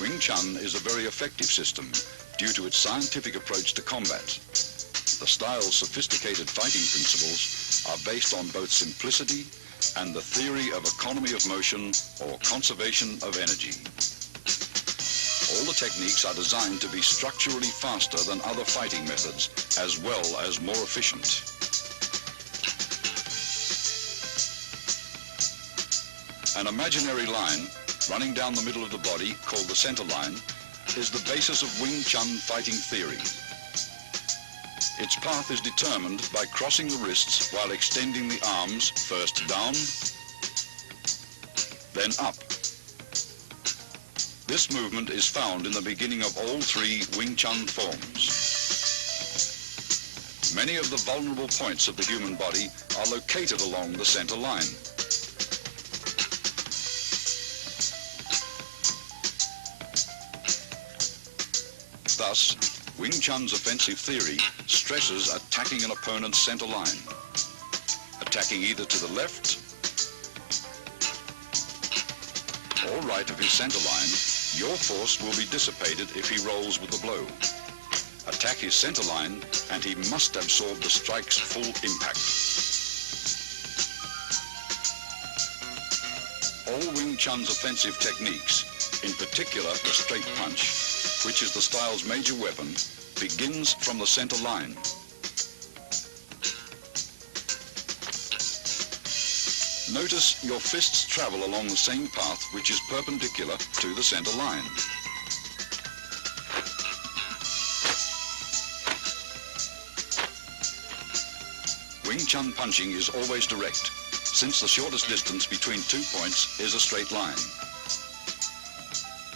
Wing Chun is a very effective system due to its scientific approach to combat. The style's sophisticated fighting principles are based on both simplicity and the theory of economy of motion or conservation of energy. All the techniques are designed to be structurally faster than other fighting methods, as well as more efficient. An imaginary line running down the middle of the body, called the center line, is the basis of Wing Chun fighting theory. Its path is determined by crossing the wrists while extending the arms first down, then up. This movement is found in the beginning of all three Wing Chun forms. Many of the vulnerable points of the human body are located along the center line. Thus, Wing Chun's offensive theory stresses attacking an opponent's center line. Attacking either to the left or right of his center line, your force will be dissipated if he rolls with the blow. Attack his center line and he must absorb the strike's full impact. All Wing Chun's offensive techniques, in particular the straight punch, which is the style's major weapon, begins from the center line. Notice your fists travel along the same path which is perpendicular to the center line. Wing Chun punching is always direct, since the shortest distance between 2 points is a straight line.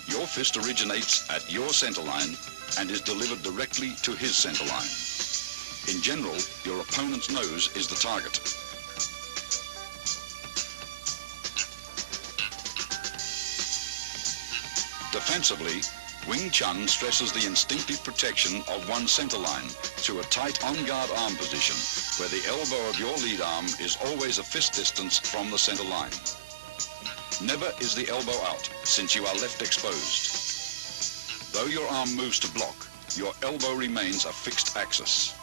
Your fist originates at your center line and is delivered directly to his center line. In general, your opponent's nose is the target. Defensively, Wing Chun stresses the instinctive protection of one's center line through a tight on-guard arm position, where the elbow of your lead arm is always a fist distance from the center line. Never is the elbow out, since you are left exposed. Though your arm moves to block, your elbow remains a fixed axis.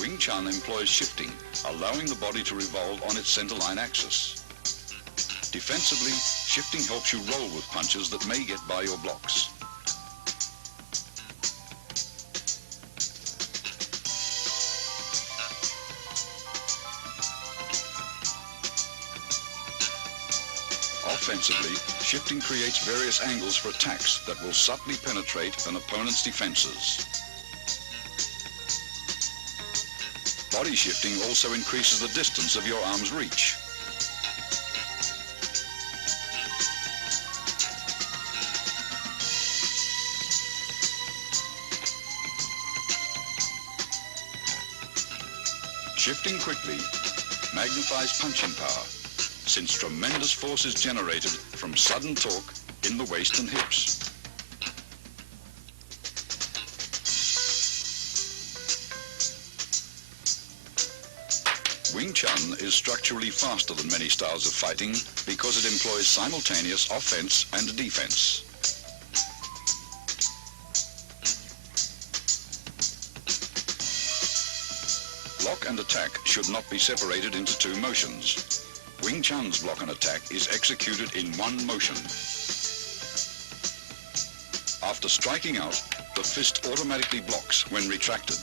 Wing Chun employs shifting, allowing the body to revolve on its center line axis. Defensively, shifting helps you roll with punches that may get by your blocks. Offensively, shifting creates various angles for attacks that will subtly penetrate an opponent's defenses. Body shifting also increases the distance of your arm's reach. Shifting quickly magnifies punching power, since tremendous force is generated from sudden torque in the waist and hips. Wing Chun is structurally faster than many styles of fighting because it employs simultaneous offense and defense. Block and attack should not be separated into two motions. Wing Chun's block and attack is executed in one motion. After striking out, the fist automatically blocks when retracted.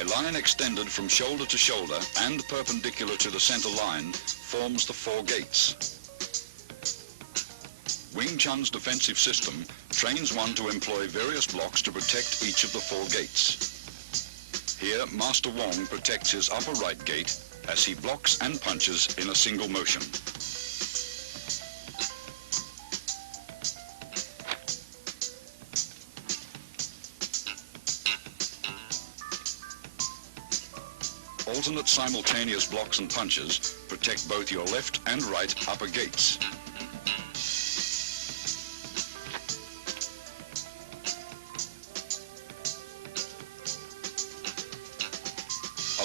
A line extended from shoulder to shoulder and perpendicular to the center line forms the four gates. Wing Chun's defensive system trains one to employ various blocks to protect each of the four gates. Here, Master Wong protects his upper right gate as he blocks and punches in a single motion. Alternate simultaneous blocks and punches protect both your left and right upper gates.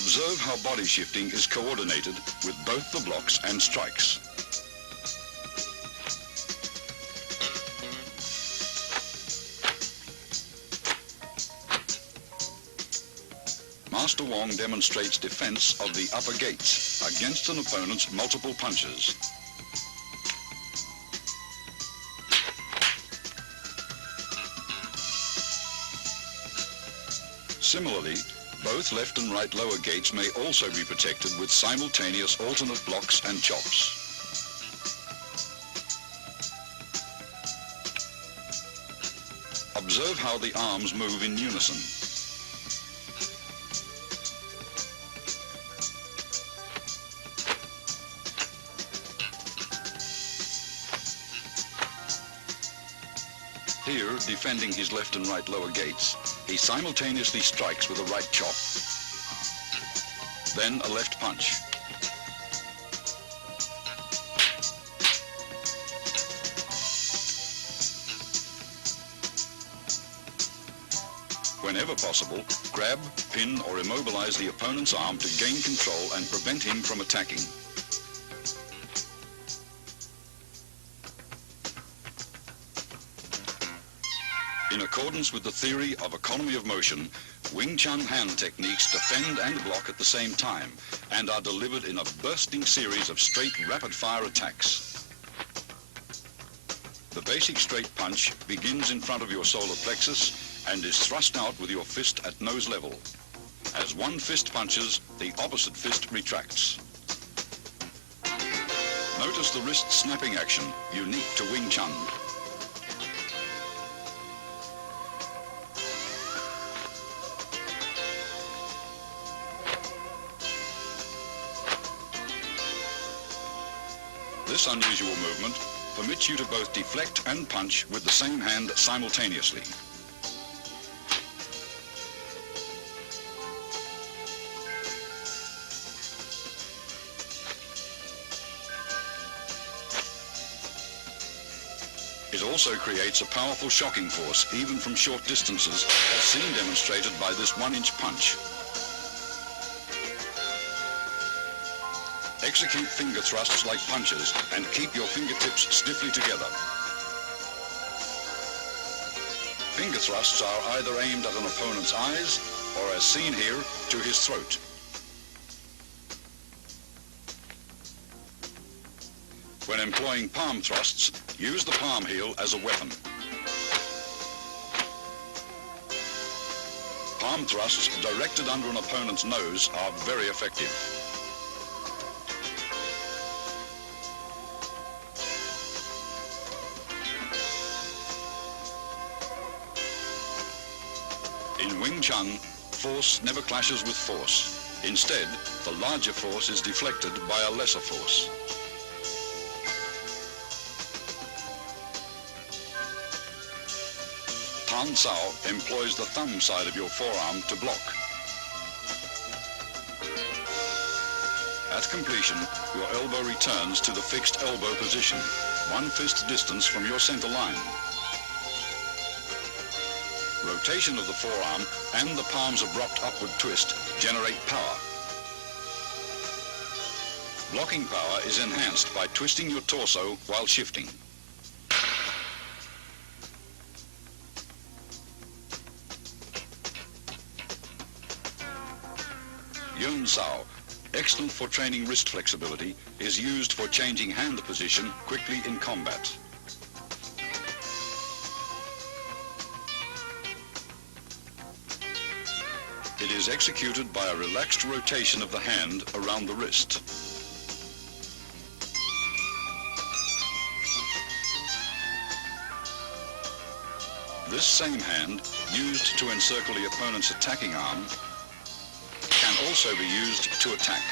Observe how body shifting is coordinated with both the blocks and strikes. Master Wong demonstrates defense of the upper gates against an opponent's multiple punches. Similarly, both left and right lower gates may also be protected with simultaneous alternate blocks and chops. Observe how the arms move in unison. Here, defending his left and right lower gates, he simultaneously strikes with a right chop, then a left punch. Whenever possible, grab, pin or immobilize the opponent's arm to gain control and prevent him from attacking. In accordance with the theory of economy of motion, Wing Chun hand techniques defend and block at the same time and are delivered in a bursting series of straight rapid-fire attacks. The basic straight punch begins in front of your solar plexus and is thrust out with your fist at nose level. As one fist punches, the opposite fist retracts. Notice the wrist snapping action, unique to Wing Chun. This unusual movement permits you to both deflect and punch with the same hand simultaneously. It also creates a powerful shocking force, even from short distances, as seen demonstrated by this 1-inch punch. Execute finger thrusts like punches and keep your fingertips stiffly together. Finger thrusts are either aimed at an opponent's eyes or, as seen here, to his throat. When employing palm thrusts, use the palm heel as a weapon. Palm thrusts directed under an opponent's nose are very effective. In Wing Chun, force never clashes with force. Instead, the larger force is deflected by a lesser force. Tan Sao employs the thumb side of your forearm to block. At completion, your elbow returns to the fixed elbow position, 1 fist distance from your center line. Rotation of the forearm and the palm's abrupt upward twist generate power. Blocking power is enhanced by twisting your torso while shifting. Yun Sao, excellent for training wrist flexibility, is used for changing hand position quickly in combat. It is executed by a relaxed rotation of the hand around the wrist. This same hand, used to encircle the opponent's attacking arm, can also be used to attack.